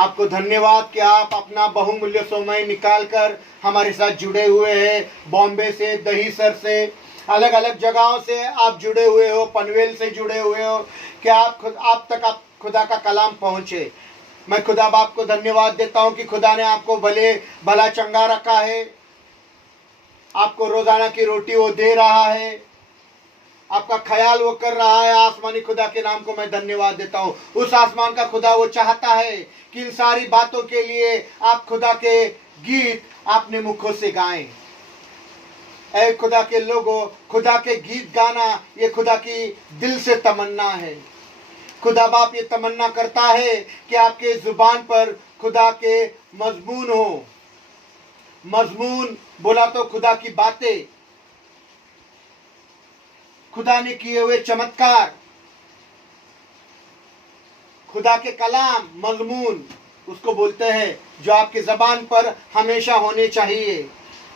आपको धन्यवाद कि आप अपना बहुमूल्य समय निकालकर हमारे साथ जुड़े हुए हैं। बॉम्बे से, दहीसर से, अलग अलग जगहों से आप जुड़े हुए हो, पनवेल से जुड़े हुए हो कि आप तक आप खुदा का कलाम पहुंचे। मैं खुदा बाप को धन्यवाद देता हूं कि खुदा ने आपको भला चंगा रखा है, आपको रोजाना की रोटी वो दे रहा है, आपका ख्याल वो कर रहा है। आसमानी खुदा के नाम को मैं धन्यवाद देता हूँ। उस आसमान का खुदा वो चाहता है कि इन सारी बातों के लिए आप खुदा के गीत अपने मुखों से गाएं। ऐ खुदा के लोगों, खुदा के गीत गाना ये खुदा की दिल से तमन्ना है। खुदा बाप ये तमन्ना करता है कि आपके जुबान पर खुदा के मजमून हो। मजमून बोला तो खुदा की बातें, खुदा ने किए हुए चमत्कार, खुदा के कलाम, मजमून उसको बोलते हैं जो आपकी जबान पर हमेशा होने चाहिए।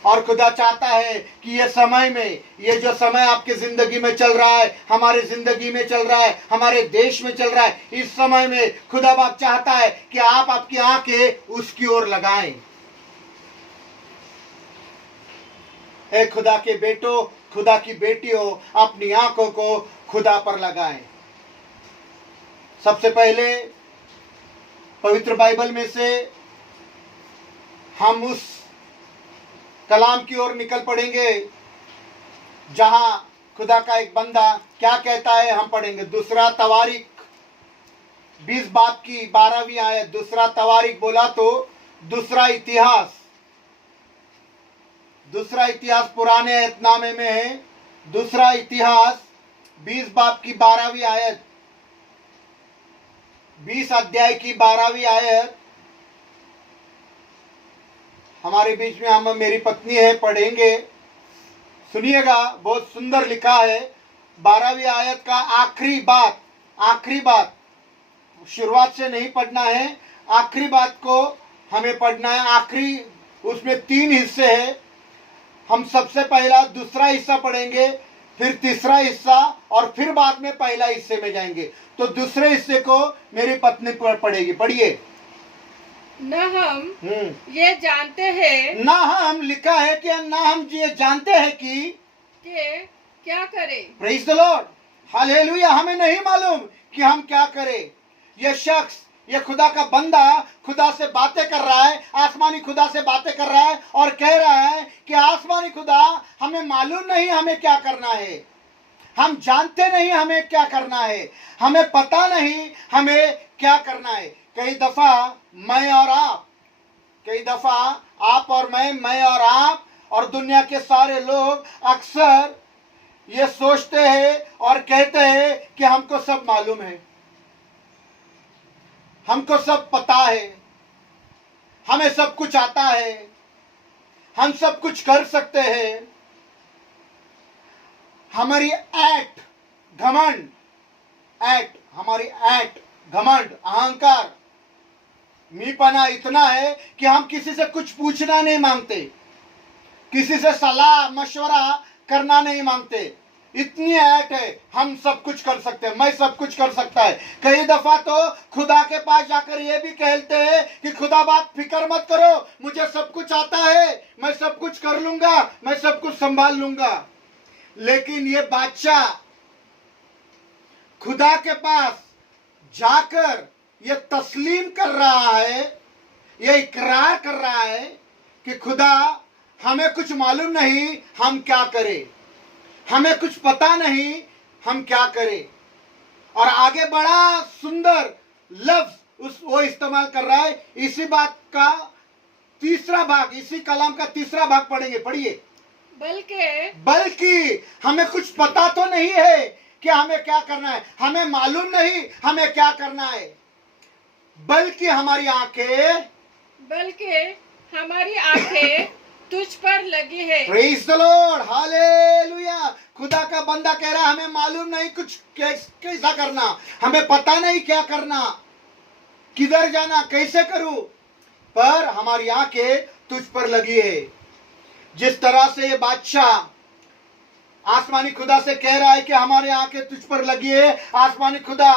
और खुदा चाहता है कि ये समय में, ये जो समय आपकी जिंदगी में चल रहा है, हमारे जिंदगी में चल रहा है, हमारे देश में चल रहा है, इस समय में खुदा बाप चाहता है कि आप आपकी आंखें उसकी ओर लगाएं। ए खुदा के बेटो, खुदा की बेटियों, अपनी आंखों को खुदा पर लगाएं। सबसे पहले पवित्र बाइबल में से हम उस कलाम की ओर निकल पड़ेंगे जहां खुदा का एक बंदा क्या कहता है, हम पढ़ेंगे। दूसरा तवारीख 20 बाब की 12वीं आयत। दूसरा तवारीख बोला तो दूसरा इतिहास पुराने ऐतनामे में है। दूसरा इतिहास 20 बाब की 12वीं आयत, 20 अध्याय की 12वीं आयत। हमारे बीच में हम मेरी पत्नी है, पढ़ेंगे, सुनिएगा। बहुत सुंदर लिखा है। 12वीं आयत का आखिरी बात शुरुआत से नहीं पढ़ना है, आखिरी बात को हमें पढ़ना है। आखिरी, उसमें 3 हिस्से हैं। हम सबसे पहला दूसरा हिस्सा पढ़ेंगे, फिर तीसरा हिस्सा, और फिर बाद में पहला हिस्से में जाएंगे। तो दूसरे हिस्से को मेरी पत्नी पढ़ेगी। पढ़िए। न हम ये जानते हैं, ना हम, लिखा है कि ना हम ये जानते हैं कि क्या करें। Praise the Lord, hallelujah. हमें नहीं मालूम कि हम क्या करें। यह शख्स, ये खुदा का बंदा खुदा से बातें कर रहा है, आसमानी खुदा से बातें कर रहा है और कह रहा है कि आसमानी खुदा, हमें मालूम नहीं हमें क्या करना है, हम जानते नहीं हमें क्या करना है, हमें पता नहीं हमें क्या करना है। कई दफा मैं और आप, कई दफा आप और मैं और आप और दुनिया के सारे लोग अक्सर ये सोचते हैं और कहते हैं कि हमको सब मालूम है, हमको सब पता है, हमें सब कुछ आता है, हम सब कुछ कर सकते हैं। हमारी घमंड, अहंकार, मीपना इतना है कि हम किसी से कुछ पूछना नहीं मांगते, किसी से सलाह मशवरा करना नहीं मांगते। इतनी ऐट है, हम सब कुछ कर सकते हैं, मैं सब कुछ कर सकता है। कई दफा तो खुदा के पास जाकर ये भी कहते हैं कि खुदा बाप फिक्र मत करो, मुझे सब कुछ आता है, मैं सब कुछ कर लूंगा, मैं सब कुछ संभाल लूंगा। लेकिन ये बादशाह खुदा के पास जाकर ये तस्लीम कर रहा है, ये इकरार कर रहा है कि खुदा, हमें कुछ मालूम नहीं हम क्या करें, हमें कुछ पता नहीं हम क्या करें। और आगे बड़ा सुंदर लफ्ज वो इस्तेमाल कर रहा है। इसी बात का तीसरा भाग, इसी कलाम का तीसरा भाग पढ़ेंगे। पढ़िए। बल्कि हमें कुछ पता तो नहीं है कि हमें क्या करना है, हमें मालूम नहीं हमें क्या करना है, बल्कि हमारी आंखें तुझ पर लगी है। Praise the Lord, hallelujah. खुदा का बंदा कह रहा है हमें मालूम नहीं कुछ कैसा करना, हमें पता नहीं क्या करना, किधर जाना, कैसे करूं, पर हमारी आंखें तुझ पर लगी है। जिस तरह से ये बादशाह आसमानी खुदा से कह रहा है कि हमारी आंखें तुझ पर लगी है, आसमानी खुदा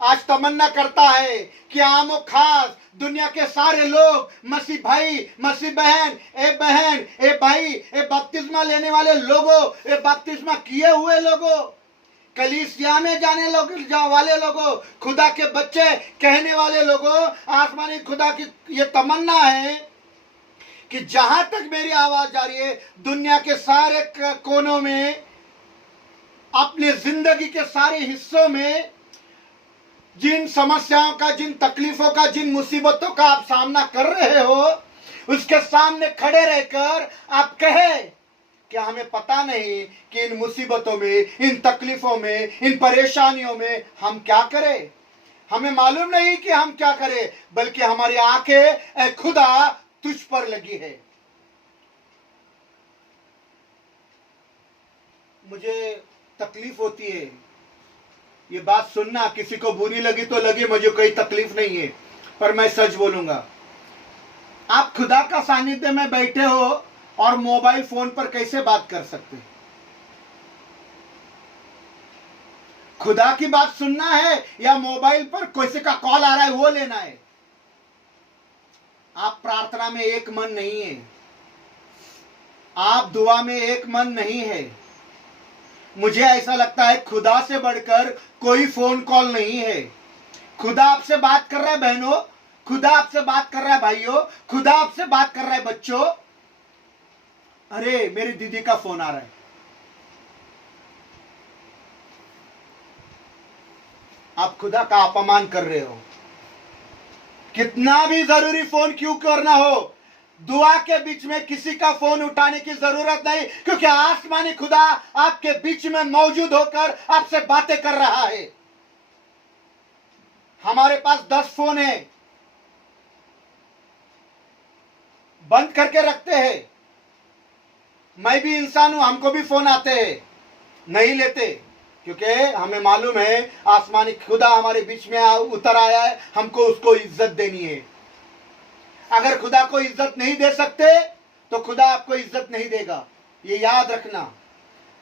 आज तमन्ना करता है कि आम और खास दुनिया के सारे लोग, मसीह भाई, मसीह बहन, ए भाई, ए बपतिस्मा लेने वाले लोगों, ए बपतिस्मा किए हुए लोगों, कलीसिया में वाले लोगों, खुदा के बच्चे कहने वाले लोगों, आसमानी खुदा की ये तमन्ना है कि जहां तक मेरी आवाज जा रही है, दुनिया के सारे कोनों में, अपने जिंदगी के सारे हिस्सों में, जिन समस्याओं का, जिन तकलीफों का, जिन मुसीबतों का आप सामना कर रहे हो, उसके सामने खड़े रहकर आप कहे कि हमें पता नहीं कि इन मुसीबतों में, इन तकलीफों में, इन परेशानियों में हम क्या करें। हमें मालूम नहीं कि हम क्या करें, बल्कि हमारी आंखें ए खुदा तुझ पर लगी है। मुझे तकलीफ होती है, ये बात सुनना, किसी को बुरी लगी तो लगी, मुझे कोई तकलीफ नहीं है, पर मैं सच बोलूंगा, आप खुदा का सानिध्य में बैठे हो और मोबाइल फोन पर कैसे बात कर सकते हैं? खुदा की बात सुनना है या मोबाइल पर किसी का कॉल आ रहा है वो लेना है? आप प्रार्थना में एक मन नहीं है, आप दुआ में एक मन नहीं है। मुझे ऐसा लगता है खुदा से बढ़कर कोई फोन कॉल नहीं है। खुदा आपसे बात कर रहा है बहनों, खुदा आपसे बात कर रहा है भाइयों, खुदा आपसे बात कर रहा है बच्चों। अरे मेरी दीदी का फोन आ रहा है, आप खुदा का अपमान कर रहे हो। कितना भी जरूरी फोन क्यों करना हो, दुआ के बीच में किसी का फोन उठाने की जरूरत नहीं, क्योंकि आसमानी खुदा आपके बीच में मौजूद होकर आपसे बातें कर रहा है। हमारे पास 10 फोन है, बंद करके रखते हैं। मैं भी इंसान हूं, हमको भी फोन आते हैं, नहीं लेते, क्योंकि हमें मालूम है आसमानी खुदा हमारे बीच में उतर आया है, हमको उसको इज्जत देनी है। अगर खुदा को इज्जत नहीं दे सकते तो खुदा आपको इज्जत नहीं देगा, ये याद रखना।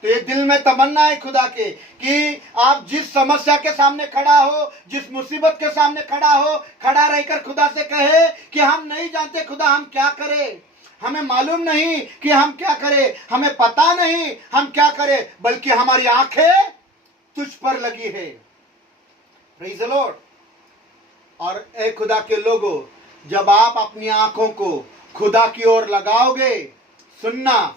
तो ये दिल में तमन्ना है खुदा के कि आप जिस समस्या के सामने खड़ा हो, जिस मुसीबत के सामने खड़ा हो, खड़ा रहकर खुदा से कहे कि हम नहीं जानते खुदा हम क्या करें, हमें मालूम नहीं कि हम क्या करें, हमें पता नहीं हम क्या करें, बल्कि हमारी आंखें तुझ पर लगी है। Praise the Lord. और ए खुदा के लोगों, जब आप अपनी आंखों को खुदा की ओर लगाओगे, सुनना,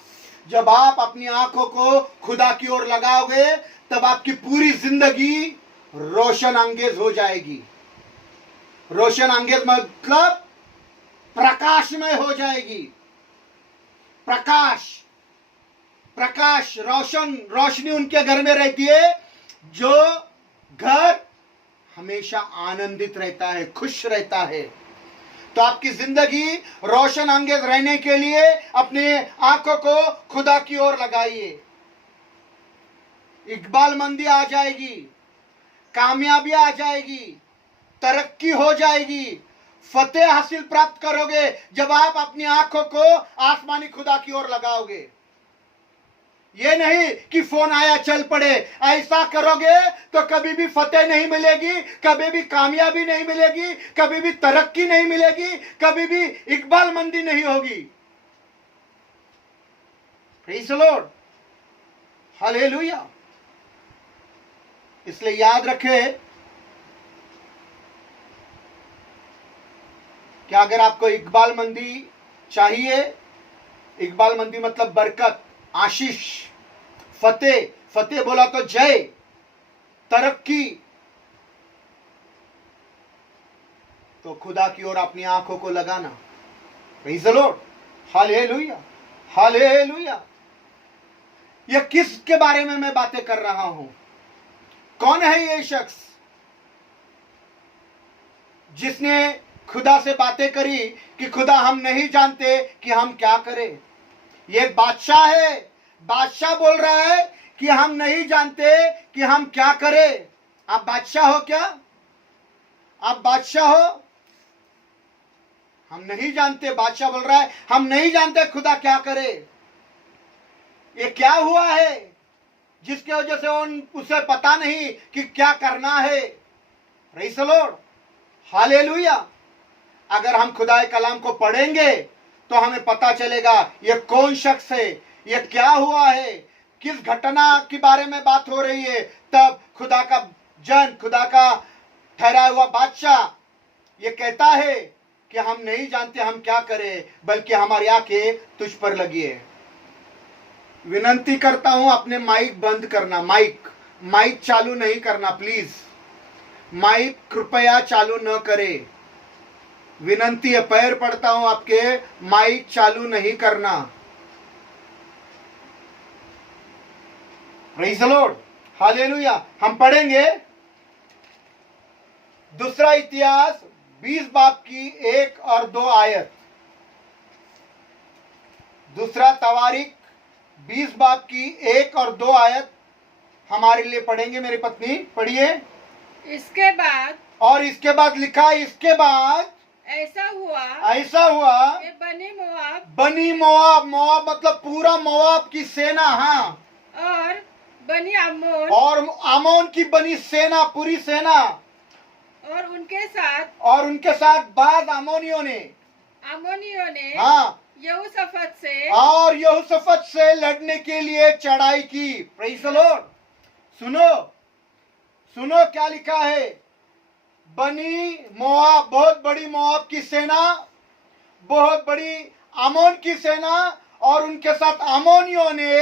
जब आप अपनी आंखों को खुदा की ओर लगाओगे, तब आपकी पूरी जिंदगी रोशन अंगेज हो जाएगी। रोशन अंगेज मतलब प्रकाशमय हो जाएगी। प्रकाश, प्रकाश, रोशनी उनके घर में रहती है जो घर हमेशा आनंदित रहता है, खुश रहता है। तो आपकी जिंदगी रोशन अंगेज रहने के लिए अपने आंखों को खुदा की ओर लगाइए। इकबालमंदी आ जाएगी, कामयाबी आ जाएगी, तरक्की हो जाएगी, फतेह हासिल प्राप्त करोगे जब आप अपनी आंखों को आसमानी खुदा की ओर लगाओगे। ये नहीं कि फोन आया चल पड़े, ऐसा करोगे तो कभी भी फतेह नहीं मिलेगी, कभी भी कामयाबी नहीं मिलेगी, कभी भी तरक्की नहीं मिलेगी, कभी भी इकबालमंदी नहीं होगी। Praise the Lord, hallelujah. इसलिए याद रखें कि अगर आपको इकबालमंदी चाहिए, इकबालमंदी मतलब बरकत, आशीष, फतेह, फतेह बोला तो जय, तरक्की, तो खुदा की ओर अपनी आंखों को लगाना। Praise the Lord, hallelujah, hallelujah. यह किसके बारे में मैं बातें कर रहा हूं? कौन है ये शख्स जिसने खुदा से बातें करी कि खुदा हम नहीं जानते कि हम क्या करें? ये बादशाह है, बादशाह बोल रहा है कि हम नहीं जानते कि हम क्या करें। आप बादशाह हो क्या? आप बादशाह हो? हम नहीं जानते, बादशाह बोल रहा है हम नहीं जानते खुदा क्या करे। ये क्या हुआ है जिसके वजह से उसे पता नहीं कि क्या करना है? Praise the Lord, hallelujah. अगर हम खुदाए कलाम को पढ़ेंगे तो हमें पता चलेगा ये कौन शख्स है, ये क्या हुआ है, किस घटना के बारे में बात हो रही है। तब खुदा का जन, खुदा का ठहराया हुआ बादशाह ये कहता है कि हम नहीं जानते हम क्या करें, बल्कि हमारी आंखें तुझ पर लगी है। विनंती करता हूं अपने माइक बंद करना, माइक चालू नहीं करना प्लीज, माइक कृपया चालू न करें, विनंती है, पैर पड़ता हूं आपके, माइक चालू नहीं करना। Praise the Lord, hallelujah. हम पढ़ेंगे दूसरा इतिहास 20 बाब की 1 और 2 आयत। दूसरा तवारीख 20 बाब की 1 और 2 आयत हमारे लिए पढ़ेंगे। मेरी पत्नी पढ़िए। इसके बाद, और इसके बाद लिखा, इसके बाद ऐसा हुआ कि बनी मोआब, मोआब मतलब पूरा मोआब की सेना, हाँ, और बनी अम्मोन, और आमोन की बनी सेना, पूरी सेना, और उनके साथ बाद अमोनियों ने हाँ यहोशाफात से लड़ने के लिए चढ़ाई की। Praise the Lord. सुनो क्या लिखा है। बनी मोआब, बहुत बड़ी मोआब की सेना, बहुत बड़ी आमोन की सेना, और उनके साथ आमोनियों ने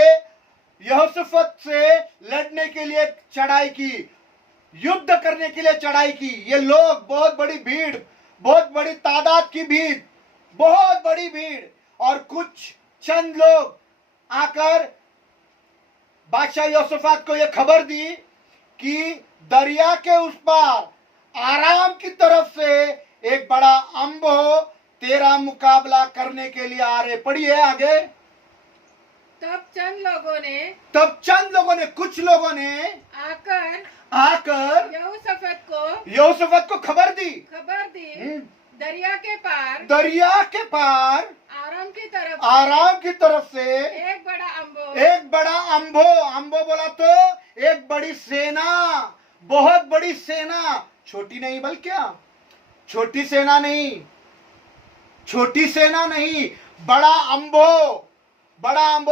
यहोशाफात से लड़ने के लिए चढ़ाई की, युद्ध करने के लिए चढ़ाई की। ये लोग बहुत बड़ी भीड़, बहुत बड़ी तादाद की भीड़, बहुत बड़ी भीड़, और कुछ चंद लोग आकर बादशाह यहोशाफात को यह खबर दी कि दरिया के उस पार आराम की तरफ से एक बड़ा अम्बो तेरा मुकाबला करने के लिए आ रहे। पढ़िए आगे। तब चंद लोगों ने कुछ लोगों ने आकर यहोशाफात को खबर दी दरिया के पार आराम की तरफ से एक बड़ा अम्बो बोला तो एक बड़ी सेना, बहुत बड़ी सेना, छोटी नहीं, बल्कि क्या, छोटी सेना नहीं, बड़ा अम्बो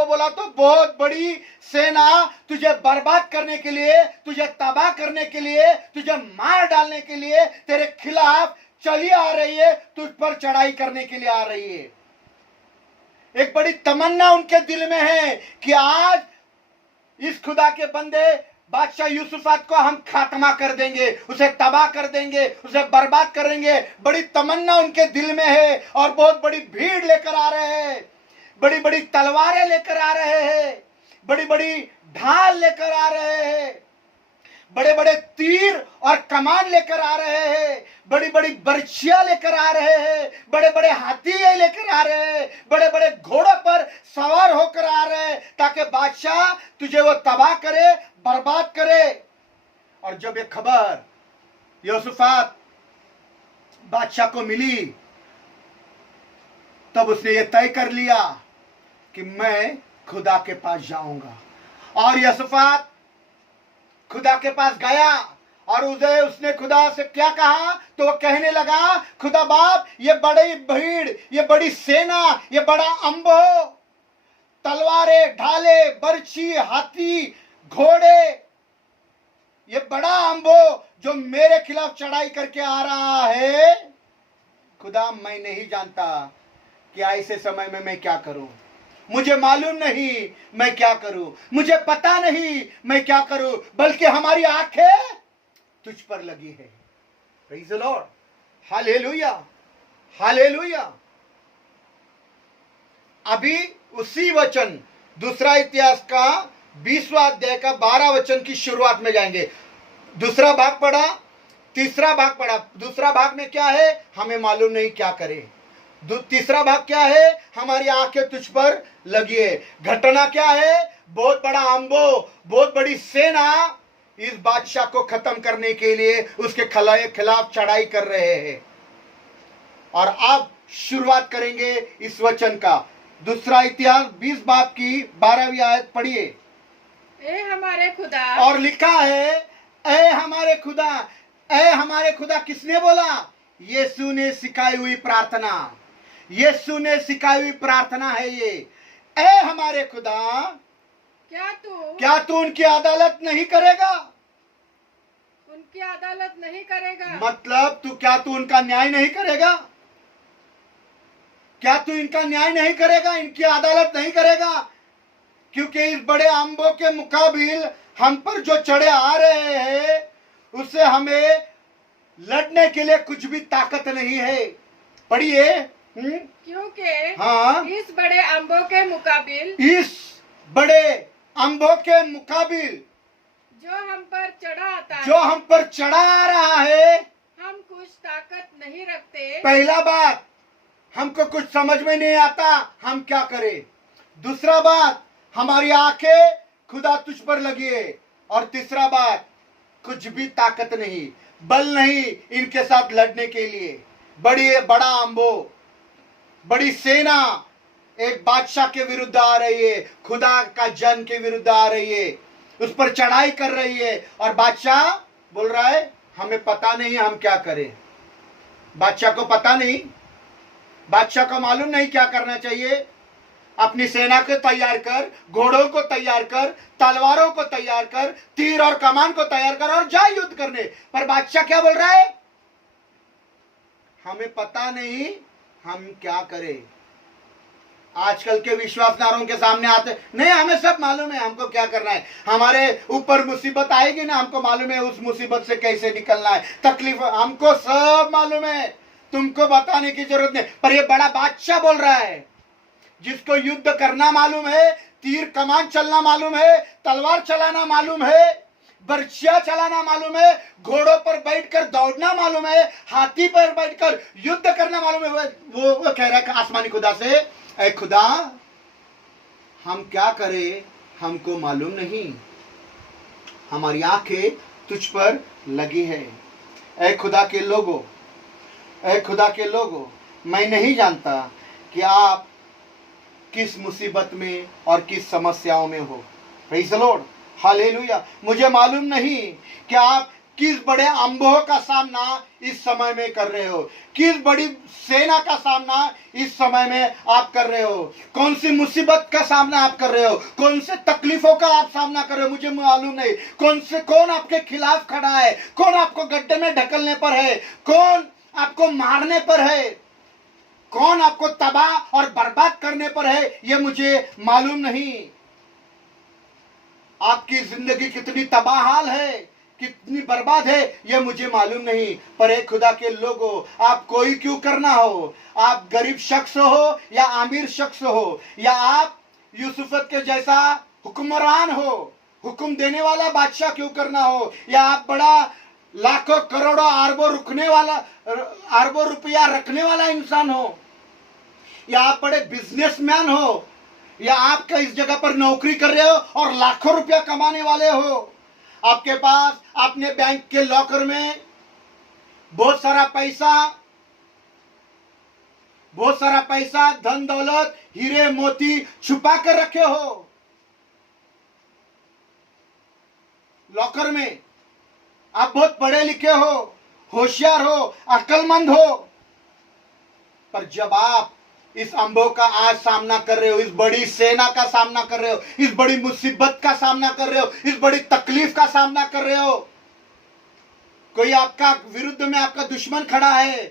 बोला तो बहुत बड़ी सेना, तुझे बर्बाद करने के लिए, तुझे तबाह करने के लिए, तुझे मार डालने के लिए तेरे खिलाफ चली आ रही है, तुझ पर चढ़ाई करने के लिए आ रही है। एक बड़ी तमन्ना उनके दिल में है कि आज इस खुदा के बंदे बादशाह यहोशाफात को हम खात्मा कर देंगे, उसे तबाह कर देंगे, उसे बर्बाद करेंगे। बड़ी तमन्ना उनके दिल में है, और बहुत बड़ी भीड़ लेकर आ रहे हैं, बड़ी बड़ी तलवारें लेकर आ रहे हैं, बड़ी बड़ी ढाल लेकर आ रहे हैं, बड़े बड़े तीर और कमान लेकर आ रहे हैं, बड़ी बड़ी बर्छियां लेकर आ रहे हैं, बड़े बड़े हाथी लेकर आ रहे हैं, बड़े बड़े घोड़ों पर सवार होकर आ रहे हैं, ताकि बादशाह तुझे वो तबाह करे, बर्बाद करे। और जब ये खबर यहोशाफात बादशाह को मिली, तब उसने ये तय कर लिया कि मैं खुदा के पास जाऊंगा। और यहोशाफात खुदा के पास गया, और उसने खुदा से क्या कहा, तो वो कहने लगा, खुदा बाप, ये बड़ी भीड़, ये बड़ी सेना, ये बड़ा अम्बो, तलवारें, ढाले, बर्छी, हाथी, घोड़े, ये बड़ा अम्बो जो मेरे खिलाफ चढ़ाई करके आ रहा है, खुदा मैं नहीं जानता कि ऐसे समय में मैं क्या करूं, मुझे मालूम नहीं मैं क्या करूं, मुझे पता नहीं मैं क्या करूं, बल्कि हमारी आंखें तुझ पर लगी है। Praise the Lord, hallelujah, hallelujah. अभी उसी वचन, दूसरा इतिहास का 20वां अध्याय का 12 वचन की शुरुआत में जाएंगे। दूसरा भाग पढ़ा, तीसरा भाग पढ़ा। दूसरा भाग में क्या है, हमें मालूम नहीं क्या करें। तीसरा भाग क्या है, हमारी आंखें तुझ पर लगी है। घटना क्या है, बहुत बड़ा अम्बो, बहुत बड़ी सेना इस बादशाह को खत्म करने के लिए उसके खिलाफ चढ़ाई कर रहे हैं। और अब शुरुआत करेंगे इस वचन का। दूसरा इतिहास 20 बाब की 12वीं आयत पढ़िए। ए हमारे खुदा, और लिखा है, ए हमारे खुदा, ऐ हमारे खुदा किसने बोला? यीशु ने सिखाई हुई प्रार्थना, यीशु ने सिखाई हुई प्रार्थना है ये। ऐ हमारे खुदा, क्या तू उनकी अदालत नहीं करेगा? उनकी अदालत नहीं करेगा मतलब क्या तू उनका न्याय नहीं करेगा? क्या तू इनका न्याय नहीं करेगा, इनकी अदालत नहीं करेगा? क्योंकि इस बड़े अम्बों के मुकाबिल हम पर जो चढ़े आ रहे हैं, उससे हमें लड़ने के लिए कुछ भी ताकत नहीं है। पढ़िए। क्योंकि हाँ, इस बड़े अम्बों के मुकाबिल, इस बड़े अम्बों के मुकाबिल जो हम पर चढ़ा आता है, जो हम पर चढ़ा आ रहा है, हम कुछ ताकत नहीं रखते। पहला बात, हमको कुछ समझ में नहीं आता, हम क्या करें। दूसरा बात, हमारी आंखें खुदा तुझ पर लगी है। और तीसरा बात, कुछ भी ताकत नहीं, बल नहीं इनके साथ लड़ने के लिए। बड़ा अम्बो, बड़ी सेना एक बादशाह के विरुद्ध आ रही है, खुदा का जन के विरुद्ध आ रही है, उस पर चढ़ाई कर रही है। और बादशाह बोल रहा है हमें पता नहीं हम क्या करें। बादशाह को पता नहीं, बादशाह को मालूम नहीं क्या करना चाहिए। अपनी सेना को तैयार कर, घोड़ों को तैयार कर, तलवारों को तैयार कर, तीर और कमान को तैयार कर और जा युद्ध करने। पर बादशाह क्या बोल रहा है? हमें पता नहीं हम क्या करें। आजकल के विश्वासदारों के सामने आते नहीं, हमें सब मालूम है हमको क्या करना है। हमारे ऊपर मुसीबत आएगी ना, हमको मालूम है उस मुसीबत से कैसे निकलना है। तकलीफ हमको सब मालूम है, तुमको बताने की जरूरत नहीं। पर ये बड़ा बादशाह बोल रहा है, जिसको युद्ध करना मालूम है, तीर कमान चलना मालूम है, तलवार चलाना मालूम है, बर्छिया चलाना मालूम है, घोड़ों पर बैठकर दौड़ना मालूम है, हाथी पर बैठकर युद्ध करना मालूम है। वो कह रहा है आसमानी खुदा से, ऐ खुदा हम क्या करें, हमको मालूम नहीं, हमारी आंखें तुझ पर लगी है। ऐ खुदा के लोगों, ऐ खुदा के लोगों, मैं नहीं जानता कि आप किस मुसीबत में और किस समस्याओं में हो। Praise the Lord, hallelujah. मुझे मालूम नहीं कि आप किस बड़े अम्बों का सामना इस समय में कर रहे हो, किस बड़ी सेना का सामना इस समय में आप कर रहे हो, कौन सी मुसीबत का सामना आप कर रहे हो, कौन से तकलीफों का आप सामना कर रहे हो। मुझे मालूम नहीं कौन आपके खिलाफ खड़ा है, कौन आपको गड्ढे में ढकलने पर है, कौन आपको मारने पर है, कौन आपको तबाह और बर्बाद करने पर है, यह मुझे मालूम नहीं। आपकी जिंदगी कितनी तबाह हाल है, कितनी बर्बाद है, यह मुझे मालूम नहीं। पर एक खुदा के लोगों, आप कोई क्यों करना हो, आप गरीब शख्स हो या अमीर शख्स हो, या आप यूसुफत के जैसा हुक्मरान हो, हुक्म देने वाला बादशाह क्यों करना हो, या आप बड़ा लाखों करोड़ों अरबों रुपया रखने वाला इंसान हो, या आप बड़े बिजनेसमैन हो, या आपका इस जगह पर नौकरी कर रहे हो और लाखों रुपया कमाने वाले हो, आपके पास अपने बैंक के लॉकर में बहुत सारा पैसा, धन दौलत, हीरे मोती छुपा कर रखे हो लॉकर में। आप बहुत पढ़े लिखे हो, होशियार हो, अक्लमंद हो, पर जब आप इस अम्बों का आज सामना कर रहे हो, इस बड़ी सेना का सामना कर रहे हो, इस बड़ी मुसीबत का सामना कर रहे हो, इस बड़ी तकलीफ का सामना कर रहे हो, कोई आपका विरुद्ध में आपका दुश्मन खड़ा है,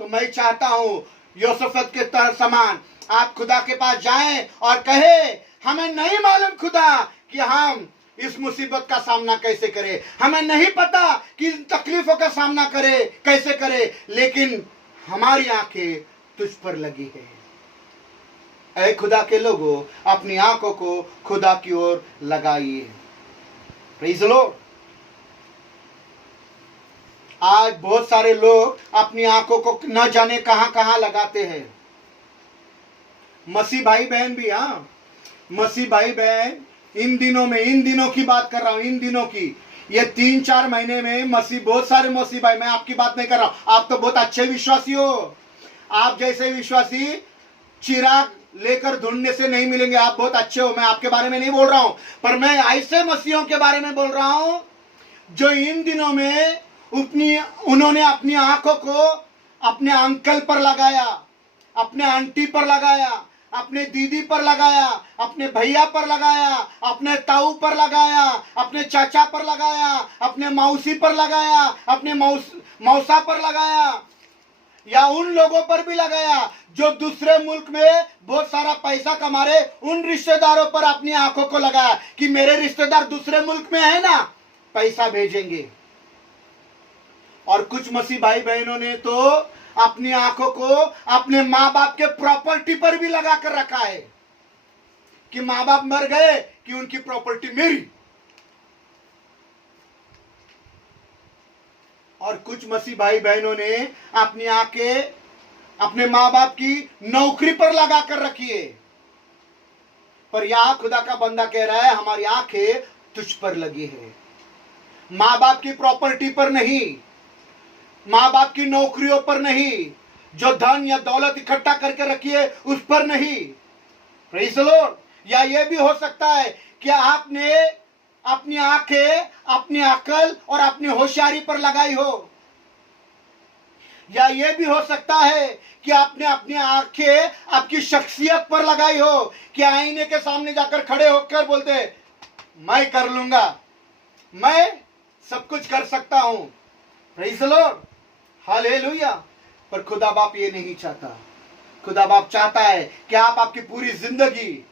तो मैं चाहता हूं यूसुफत के तरह समान आप खुदा के पास जाएं और कहे, हमें नहीं मालूम खुदा कि हम इस मुसीबत का सामना कैसे करें, हमें नहीं पता कि इन तकलीफों का सामना कैसे करें, लेकिन हमारी आंखें तुझ पर लगी है। ऐ खुदा के लोगों, अपनी आंखों को खुदा की ओर लगाइए। Praise the Lord. आज बहुत सारे लोग अपनी आंखों को न जाने कहां कहां लगाते हैं। मसीह भाई बहन भी, हाँ मसीह भाई बहन, इन दिनों की बात कर रहा हूं, इन दिनों की, ये 3-4 महीने में बहुत सारे मसीह भाई, मैं आपकी बात नहीं कर रहा हूं, आप तो बहुत अच्छे विश्वासी हो। आप जैसे विश्वासी चिराग लेकर ढूंढने से नहीं मिलेंगे, आप बहुत अच्छे हो, मैं आपके बारे में नहीं बोल रहा हूं, पर मैं ऐसे मसीहों के बारे में बोल रहा हूं जो इन दिनों में उन्होंने अपनी आंखों को अपने अंकल पर लगाया, अपने आंटी पर लगाया, अपने दीदी पर लगाया, अपने भैया पर लगाया, अपने ताऊ पर लगाया, अपने चाचा पर लगाया, अपने मौसी पर लगाया, अपने मौसा पर लगाया, या उन लोगों पर भी लगाया जो दूसरे मुल्क में बहुत सारा पैसा कमा रहे, उन रिश्तेदारों पर अपनी आंखों को लगाया कि मेरे रिश्तेदार दूसरे मुल्क में है ना, पैसा भेजेंगे। और कुछ मसीह भाई बहनों ने तो अपनी आंखों को अपने माँ बाप के प्रॉपर्टी पर भी लगा कर रखा है कि माँ बाप मर गए कि उनकी प्रॉपर्टी मेरी। और कुछ मसीह भाई बहनों ने अपनी आंखें अपने माँ बाप की नौकरी पर लगा कर रखी है। पर यहां खुदा का बंदा कह रहा है हमारी आंखें तुझ पर लगी है, माँ बाप की प्रॉपर्टी पर नहीं, माँ बाप की नौकरियों पर नहीं, जो धन या दौलत इकट्ठा करके रखी है उस पर नहीं। Praise the Lord. या यह भी हो सकता है कि आपने अपनी आंखें अपनी अकल और अपनी होशियारी पर लगाई हो, या यह भी हो सकता है कि आपने अपनी आंखें आपकी शख्सियत पर लगाई हो कि आईने के सामने जाकर खड़े होकर बोलते मैं कर लूंगा, मैं सब कुछ कर सकता हूं। Praise the Lord, hallelujah. पर खुदा बाप ये नहीं चाहता। खुदा बाप चाहता है कि आप आपकी पूरी जिंदगी,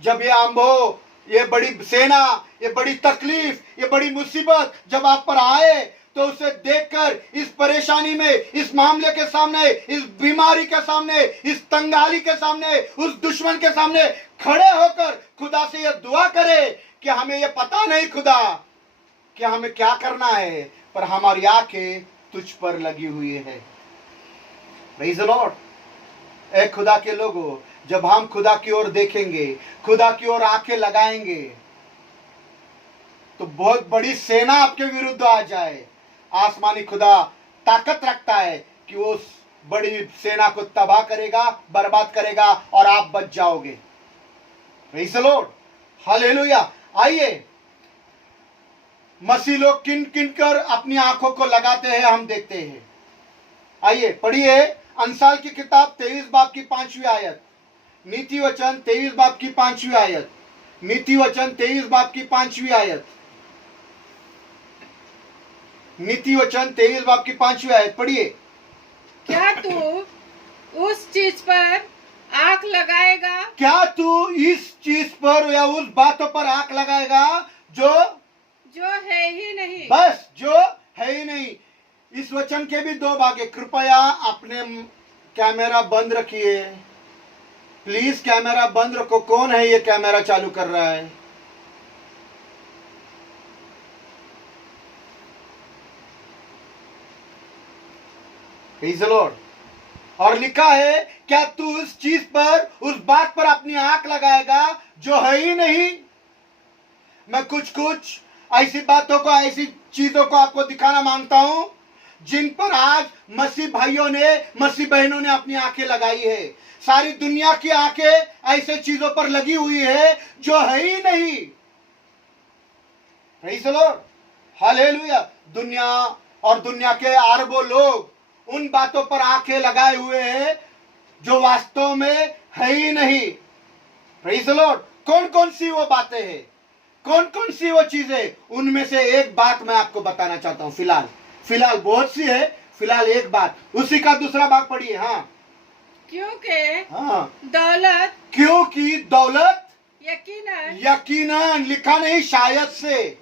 जब ये आंबो, ये बड़ी सेना, ये बड़ी तकलीफ, ये बड़ी मुसीबत जब आप पर आए तो उसे देखकर इस परेशानी में, इस मामले के सामने, इस बीमारी के सामने, इस तंगाली के सामने, उस दुश्मन के सामने खड़े होकर खुदा से ये दुआ करे कि हमें ये पता नहीं खुदा कि हमें क्या करना है, पर हमारी आंखें तुझ पर लगी हुई है। Praise the Lord. ए खुदा के लोगों, जब हम खुदा की ओर देखेंगे, खुदा की ओर आंखें लगाएंगे, तो बहुत बड़ी सेना आपके विरुद्ध आ जाए। आसमानी खुदा ताकत रखता है कि वो उस बड़ी सेना को तबाह करेगा, बर्बाद करेगा और आप बच जाओगे। Praise the Lord, hallelujah. आइए, मसीह लोग किन किन कर अपनी आंखों को लगाते हैं हम देखते हैं। आइए पढ़िए अंसाल की किताब 23 बाब की 5वीं आयत, नीति वचन 23 बाब की 5वीं आयत, नीति वचन 23 बाब की 5वीं आयत, नीति वचन 23 बाब की 5वीं आयत पढ़िए। क्या तू उस चीज पर आंख लगाएगा? क्या तू इस चीज पर या उस बातों पर आंख लगाएगा जो है ही नहीं? बस जो है ही नहीं। इस वचन के भी 2 भाग है। कृपया अपने कैमरा बंद रखिए, प्लीज कैमरा बंद रखो। कौन है ये कैमरा चालू कर रहा है? Praise the Lord. और लिखा है क्या तू उस चीज पर, उस बात पर अपनी आंख लगाएगा जो है ही नहीं। मैं कुछ ऐसी बातों को, ऐसी चीजों को आपको दिखाना मांगता हूं जिन पर आज मसीह भाइयों ने, मसीह बहनों ने अपनी आंखें लगाई है। सारी दुनिया की आंखें ऐसे चीजों पर लगी हुई है जो है ही नहीं। Praise the Lord, hallelujah. दुनिया और दुनिया के अरबों लोग उन बातों पर आंखें लगाए हुए हैं जो वास्तव में है ही नहीं। Praise the Lord. कौन कौन सी वो बातें हैं, कौन कौन सी वो चीजें? उनमें से एक बात मैं आपको बताना चाहता हूं। फिलहाल बहुत सी है, फिलहाल एक बात, उसी का दूसरा भाग पढ़िए। हाँ, दौलत, क्योंकि दौलत यकीनन लिखा नहीं शायद से,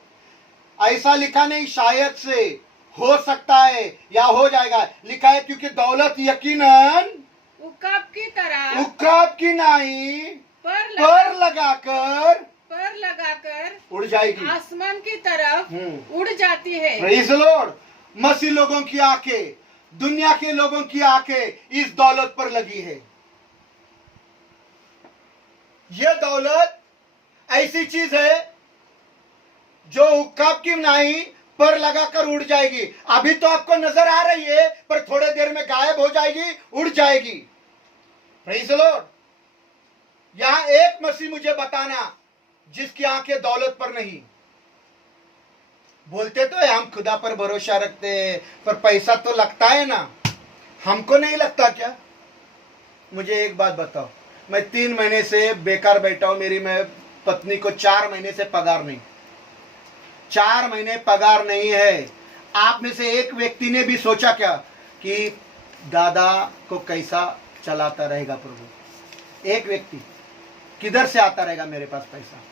ऐसा लिखा नहीं शायद से, हो सकता है या हो जाएगा। लिखा है क्योंकि दौलत यकीनन उकाब की नहीं पर लगाकर उड़ जाएगी, आसमान की तरफ उड़ जाती है। Praise the Lord. मसीह लोगों की आंखें, दुनिया के लोगों की आंखें इस दौलत पर लगी है। यह दौलत ऐसी चीज है जो उकाब की नहीं पर लगाकर उड़ जाएगी। अभी तो आपको नजर आ रही है, पर थोड़े देर में गायब हो जाएगी, उड़ जाएगी। Praise the Lord. यहां एक मसीह मुझे बताना जिसकी आंखें दौलत पर नहीं, बोलते तो है हम खुदा पर भरोसा रखते हैं, पर पैसा तो लगता है ना, हमको नहीं लगता क्या? मुझे एक बात बताओ, मैं 3 महीने से बेकार बैठा हूं, मेरी मैं पत्नी को 4 महीने से पगार नहीं, 4 महीने पगार नहीं है। आप में से एक व्यक्ति ने भी सोचा क्या कि दादा को कैसा चलाता रहेगा प्रभु? एक व्यक्ति, किधर से आता रहेगा मेरे पास पैसा?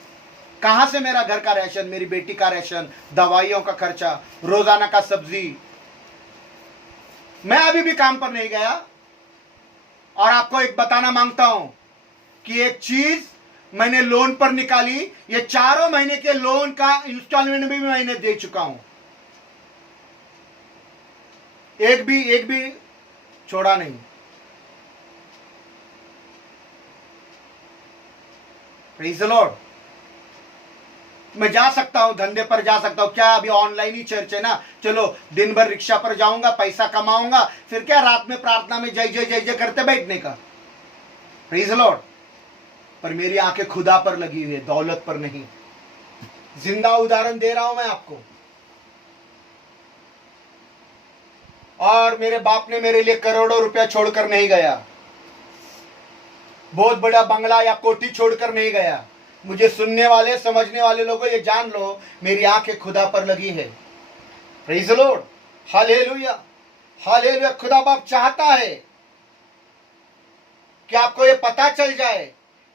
कहां से मेरा घर का राशन, मेरी बेटी का राशन, दवाइयों का खर्चा, रोजाना का सब्जी? मैं अभी भी काम पर नहीं गया। और आपको एक बताना मांगता हूं कि एक चीज मैंने लोन पर निकाली, ये 4 महीने के लोन का इंस्टॉलमेंट भी मैंने दे चुका हूं, एक भी छोड़ा नहीं। Praise the Lord. मैं जा सकता हूं, धंधे पर जा सकता हूं, क्या अभी ऑनलाइन ही चर्च है ना, चलो दिन भर रिक्शा पर जाऊंगा, पैसा कमाऊंगा, फिर क्या रात में प्रार्थना में जय जय जय जय करते बैठने का। Praise the Lord. पर मेरी आंखें खुदा पर लगी हुई है, दौलत पर नहीं। जिंदा उदाहरण दे रहा हूं मैं आपको। और मेरे बाप ने मेरे लिए करोड़ों रुपया छोड़कर नहीं गया, बहुत बड़ा बंगला या कोठी छोड़कर नहीं गया। मुझे सुनने वाले, समझने वाले लोगों, ये जान लो, मेरी आंखें खुदा पर लगी है। Praise the Lord, hallelujah, hallelujah. खुदा बाप चाहता है कि आपको ये पता चल जाए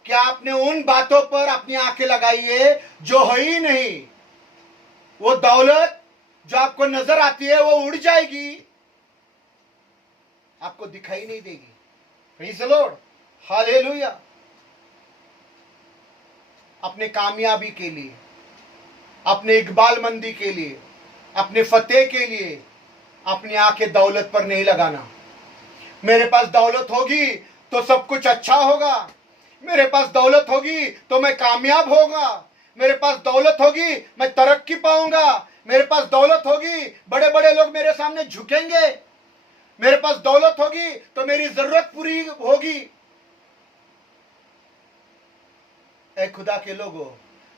कि आपने उन बातों पर अपनी आंखें लगाई है जो है ही नहीं। वो दौलत जो आपको नजर आती है वो उड़ जाएगी, आपको दिखाई नहीं देगी। Praise the Lord, hallelujah. अपने कामयाबी के लिए, अपने इकबालमंदी के लिए, अपने फतेह के लिए अपनी आंखें दौलत पर नहीं लगाना। मेरे पास दौलत होगी तो सब कुछ अच्छा होगा, मेरे पास दौलत होगी तो मैं कामयाब होगा, मेरे पास दौलत होगी मैं तरक्की पाऊंगा, मेरे पास दौलत होगी बड़े बड़े लोग मेरे सामने झुकेंगे, मेरे पास दौलत होगी तो मेरी जरूरत पूरी होगी। ऐ खुदा के लोगों,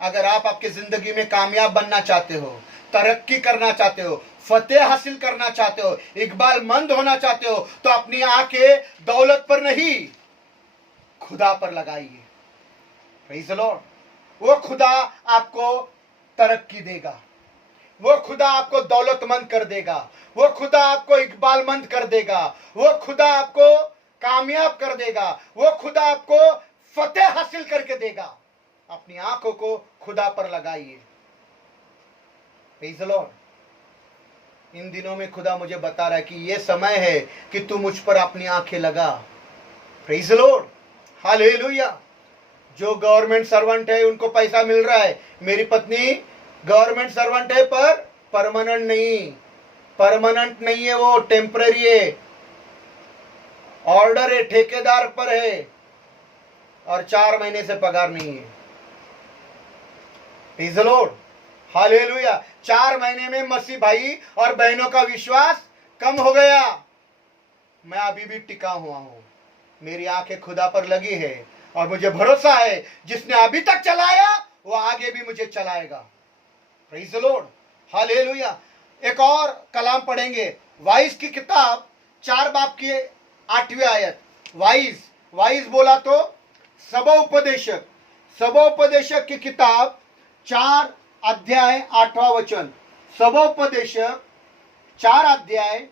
अगर आप आपकी जिंदगी में कामयाब बनना चाहते हो, तरक्की करना चाहते हो, फतेह हासिल करना चाहते हो, इकबालमंद होना चाहते हो, तो अपनी आंखें दौलत पर नहीं, खुदा पर लगाइए। Praise the Lord. वो खुदा आपको तरक्की देगा, वो खुदा आपको दौलतमंद कर देगा, वो खुदा आपको इकबालमंद कर देगा, वो खुदा आपको कामयाब कर देगा, वो खुदा आपको फतेह हासिल करके देगा। अपनी आंखों को खुदा पर लगाइए। Praise the Lord. इन दिनों में खुदा मुझे बता रहा है कि यह समय है कि तू मुझ पर अपनी आंखें लगा। Praise the Lord, hallelujah. जो गवर्नमेंट सर्वेंट है उनको पैसा मिल रहा है, मेरी पत्नी गवर्नमेंट सर्वेंट है पर परमानेंट नहीं, परमानेंट नहीं है, वो टेम्पररी है, ऑर्डर है, ठेकेदार पर है, और 4 महीने से पगार नहीं है। Praise the Lord, hallelujah. 4 महीने में मसीह भाई और बहनों का विश्वास कम हो गया। मैं अभी भी टिका हुआ हूं, मेरी आंखें खुदा पर लगी है और मुझे भरोसा है जिसने अभी तक चलाया वो आगे भी मुझे चलाएगा। Praise the Lord, hallelujah. एक और कलाम पढ़ेंगे, वाइज की किताब 4 बाब की 8वीं आयत। वाइज, वाइज बोला तो सबोपदेशक, सबोपदेशक की किताब 4 अध्याय 8वां वचन। सबोपदेशक 4 अध्याय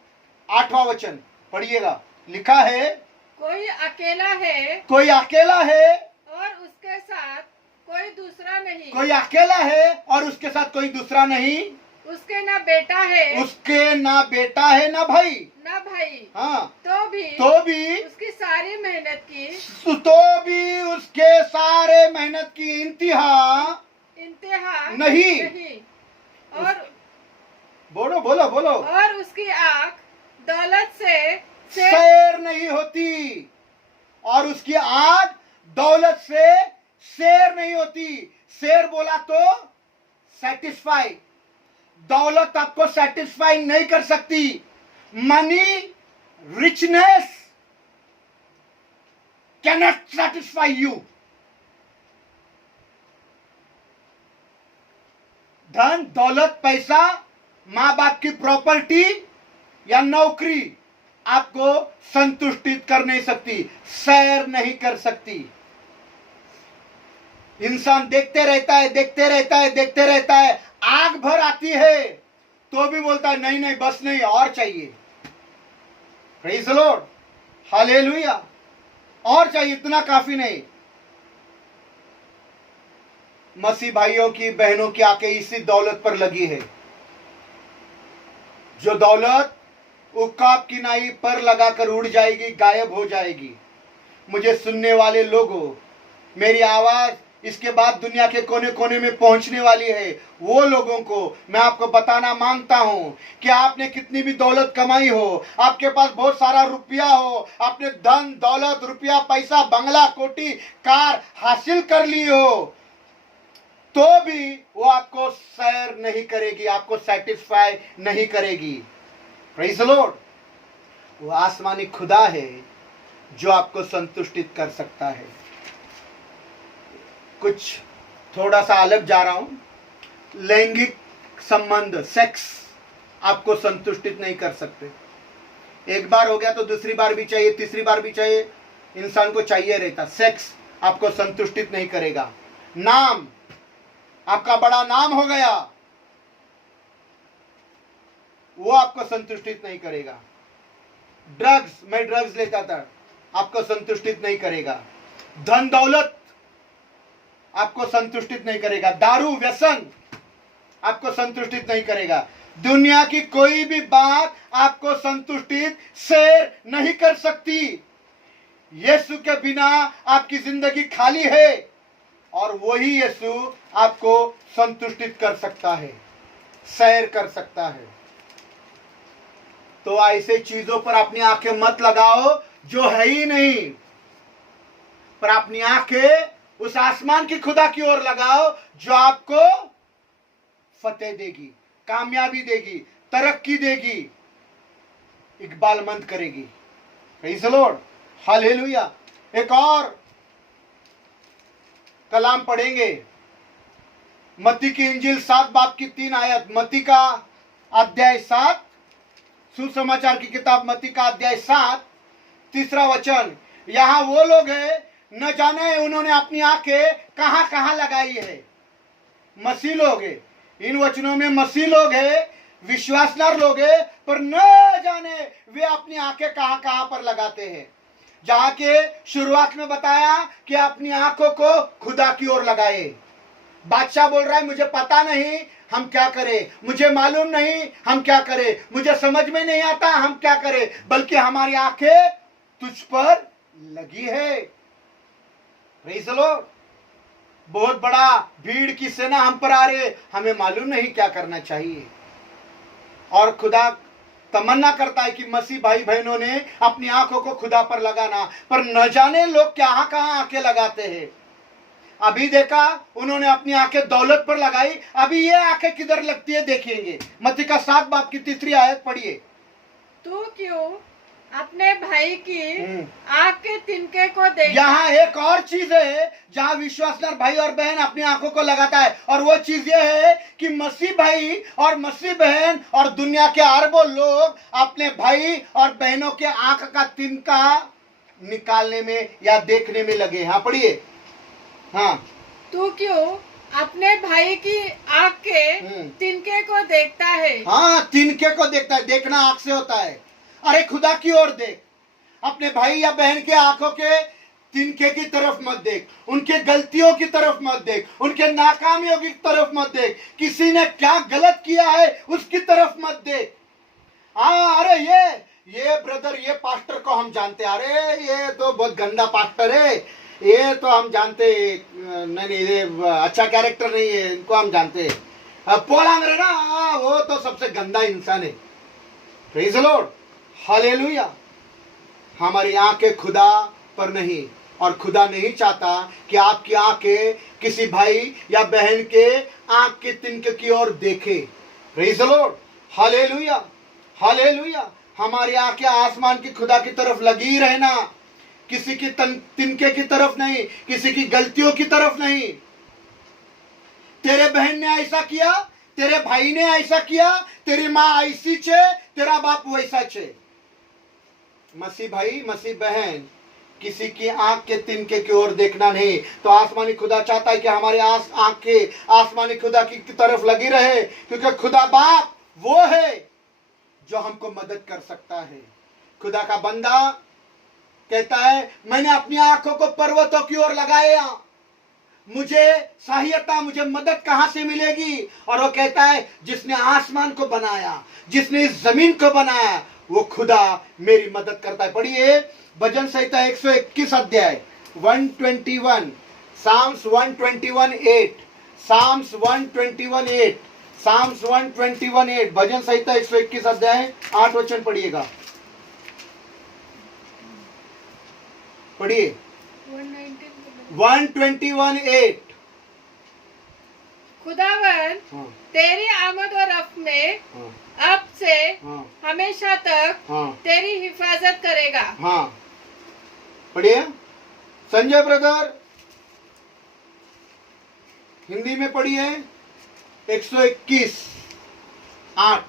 8वां वचन पढ़िएगा। लिखा है, कोई अकेला है, कोई अकेला है और उसके साथ कोई दूसरा नहीं, कोई अकेला है और उसके साथ कोई दूसरा नहीं, उसके ना बेटा है, उसके ना बेटा है ना भाई, ना भाई, हाँ, तो भी उसकी सारी मेहनत की, तो भी उसके सारे मेहनत की इंतहा नहीं। और बोलो बोलो बोलो, और उसकी आंख दौलत से सैर नहीं होती, और उसकी आंख दौलत से सैर नहीं होती। सैर बोला तो सेटिस्फाई, दौलत आपको सेटिस्फाई नहीं कर सकती। Money, richness cannot satisfy you. धन दौलत पैसा, माँ बाप की प्रॉपर्टी या नौकरी आपको संतुष्टित कर नहीं सकती, सैर नहीं कर सकती। इंसान देखते रहता है, देखते रहता है, देखते रहता है, आग भर आती है तो भी बोलता है नहीं नहीं बस नहीं, और चाहिए। प्रेज़ द लॉर्ड, हालेलुया, और चाहिए, इतना काफी नहीं। मसीह भाइयों की बहनों की आंखें इसी दौलत पर लगी है, जो दौलत उकाब की नाई पर लगाकर उड़ जाएगी, गायब हो जाएगी। मुझे सुनने वाले लोगों, मेरी आवाज इसके बाद दुनिया के कोने कोने में पहुंचने वाली है। वो लोगों को मैं आपको बताना मांगता हूं कि आपने कितनी भी दौलत कमाई हो, आपके पास बहुत सारा रुपया हो, आपने धन दौलत रुपया पैसा बंगला कोठी कार हासिल कर ली हो, तो भी वो आपको सैर नहीं करेगी, आपको सेटिस्फाई नहीं करेगी। प्रेज़ द लॉर्ड, वो आसमानी खुदा है जो आपको संतुष्टित कर सकता है। कुछ थोड़ा सा अलग जा रहा हूं। लैंगिक संबंध, सेक्स आपको संतुष्टित नहीं कर सकते। एक बार हो गया तो दूसरी बार भी चाहिए, तीसरी बार भी चाहिए, इंसान को चाहिए रहता। सेक्स आपको संतुष्टित नहीं करेगा। नाम, आपका बड़ा नाम हो गया, वो आपको संतुष्टित नहीं करेगा। ड्रग्स, मैं ड्रग्स लेता था, आपको संतुष्टित नहीं करेगा। धन दौलत आपको संतुष्टित नहीं करेगा। दारू व्यसन आपको संतुष्टित नहीं करेगा। दुनिया की कोई भी बात आपको संतुष्टित शेर नहीं कर सकती। यीशु के बिना आपकी जिंदगी खाली है और वही यीशु आपको संतुष्टित कर सकता है, सैर कर सकता है। तो ऐसे चीजों पर अपनी आंखें मत लगाओ जो है ही नहीं, पर अपनी आंखें उस आसमान की खुदा की ओर लगाओ जो आपको फतेह देगी, कामयाबी देगी, तरक्की देगी, इकबालमंद करेगी। Praise the Lord, hallelujah. एक और कलाम पढ़ेंगे, मत्ती की इंजील 7 बाब की 3 आयत। मत्ती का अध्याय 7, सुसमाचार की किताब मत्ती का अध्याय 7 3 वचन। यहां वो लोग हैं, न जाने उन्होंने अपनी आंखें कहां कहां लगाई है। मसीह लोग हैं, इन वचनों में मसीह लोग हैं, विश्वासदार लोग हैं, पर न जाने वे अपनी आंखें कहां कहां पर लगाते हैं। जहां के शुरुआत में बताया कि अपनी आंखों को खुदा की ओर लगाए। बादशाह बोल रहा है मुझे पता नहीं हम क्या करें, मुझे मालूम नहीं हम क्या करें, मुझे समझ में नहीं आता हम क्या करें, बल्कि हमारी आंखें तुझ पर लगी है। प्रेज़ द लॉर्ड, बहुत बड़ा भीड़ की सेना हम पर आ रही है, हमें मालूम नहीं क्या करना चाहिए। और खुदा तमन्ना करता है कि मसीह भाई बहनों ने अपनी आंखों को खुदा पर लगाना, पर न जाने लोग कहां कहां आंखें लगाते हैं। अभी देखा उन्होंने अपनी आंखें दौलत पर लगाई, अभी ये आंखें किधर लगती है देखेंगे। मत्ती का 7 बाब की 3 आयत पढ़िए। तू क्यों अपने भाई की आंख के तिनके को देख। यहाँ एक और चीज है जहाँ विश्वासदार भाई और बहन अपनी आंखों को लगाता है, और वो चीज ये है कि मसीह भाई और मसीह बहन और दुनिया के अरबों लोग अपने भाई और बहनों के आंख का तिनका निकालने में या देखने में लगे। हाँ पढ़िए। हाँ, तू क्यों अपने भाई की आंख के तिनके को देखता है। हाँ, तिनके को देखता है। देखना आंख से होता है। अरे खुदा की ओर देख, अपने भाई या बहन के आंखों के तिनके की तरफ मत देख, उनके गलतियों की तरफ मत देख, उनके नाकामियों की तरफ मत देख, किसी ने क्या गलत किया है उसकी तरफ मत देख। हाँ, अरे ये ब्रदर, ये पास्टर को हम जानते, अरे ये तो बहुत गंदा पास्टर है, ये तो हम जानते नहीं, ये अच्छा कैरेक्टर नहीं है, इनको हम जानते हैं। पोलांग रे ना, वो तो सबसे गंदा इंसान है। Praise the Lord, hallelujah. हमारी आंखें खुदा पर नहीं, और खुदा नहीं चाहता कि आपकी आंखें किसी भाई या बहन के आंख के तिनके की ओर देखे। Praise the Lord, hallelujah, hallelujah. हमारी आंखें आसमान की खुदा की तरफ लगी रहना, किसी की तिनके की तरफ नहीं, किसी की गलतियों की तरफ नहीं। तेरे बहन ने ऐसा किया, तेरे भाई ने ऐसा किया, तेरी माँ ऐसी छे, तेरा बाप वैसा छे। मसीह भाई, मसीह बहन, किसी की आंख के तिनके की ओर देखना नहीं। तो आसमानी खुदा चाहता है कि हमारी आंखें आसमानी खुदा की तरफ लगी रहे, क्योंकि खुदा बाप वो है जो हमको मदद कर सकता है। खुदा का बंदा कहता है, मैंने अपनी आंखों को पर्वतों की ओर लगाया, मुझे सहायता, मुझे मदद कहां से मिलेगी? और वो कहता है, जिसने आसमान को बनाया, जिसने इस जमीन को बनाया, वो खुदा मेरी मदद करता है। पढ़िए भजन संहिता 121 अध्याय 121, साम्स 121:8, साम्स 121:8, साम्स 121:8, भजन संहिता 121 अध्याय 8 वचन पढ़िएगा। पढ़िए 121:8। खुदावन तेरी आमद और रफ्त में अब से हमेशा तक तेरी हिफाजत करेगा। हाँ, पढ़िए संजय ब्रदर, हिंदी में पढ़िए 121:8।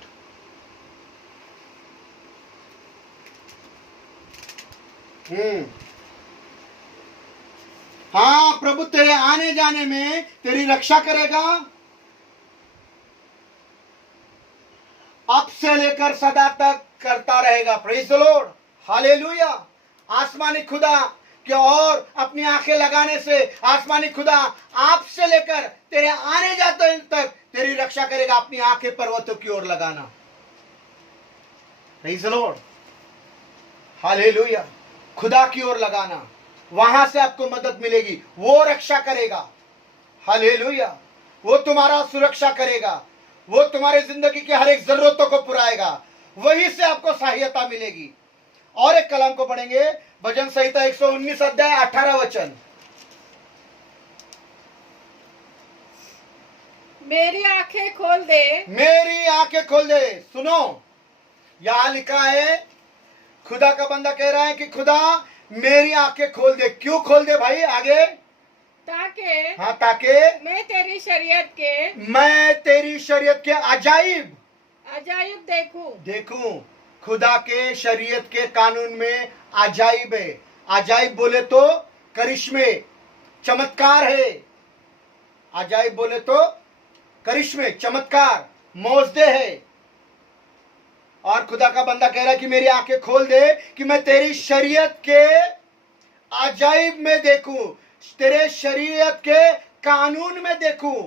हाँ, प्रभु तेरे आने जाने में तेरी रक्षा करेगा, अब से लेकर सदा तक करता रहेगा। Praise the Lord, hallelujah. आसमानी खुदा की ओर अपनी आंखें लगाने से आसमानी खुदा आप से लेकर तेरे आने जाते तक तेरी रक्षा करेगा। अपनी आंखें पर्वतों की ओर लगाना। Praise the Lord, hallelujah. खुदा की ओर लगाना, वहां से आपको मदद मिलेगी, वो रक्षा करेगा। हालेलुया। वो तुम्हारा सुरक्षा करेगा, वो तुम्हारे जिंदगी की हर एक जरूरतों को पुराएगा, वहीं से आपको सहायता मिलेगी। और एक कलाम को पढ़ेंगे, भजन संहिता 119 अध्याय 18 वचन। मेरी आंखें खोल दे, मेरी आंखें खोल दे। सुनो, यहां लिखा है, खुदा का बंदा कह रहा है कि खुदा मेरी आंखें खोल दे। क्यों खोल दे भाई? आगे, ताकि हाँ, ताकि मैं तेरी शरीयत के अजाइब देखूं। खुदा के शरीयत के कानून में अजाइब है। अजाइब बोले तो करिश्मे, चमत्कार है। अजाइब बोले तो करिश्मे, चमत्कार, मौजदे है। और खुदा का बंदा कह रहा है कि मेरी आंखें खोल दे कि मैं तेरी शरीयत के अजाइब में देखूं, तेरे शरीयत के कानून में देखूं,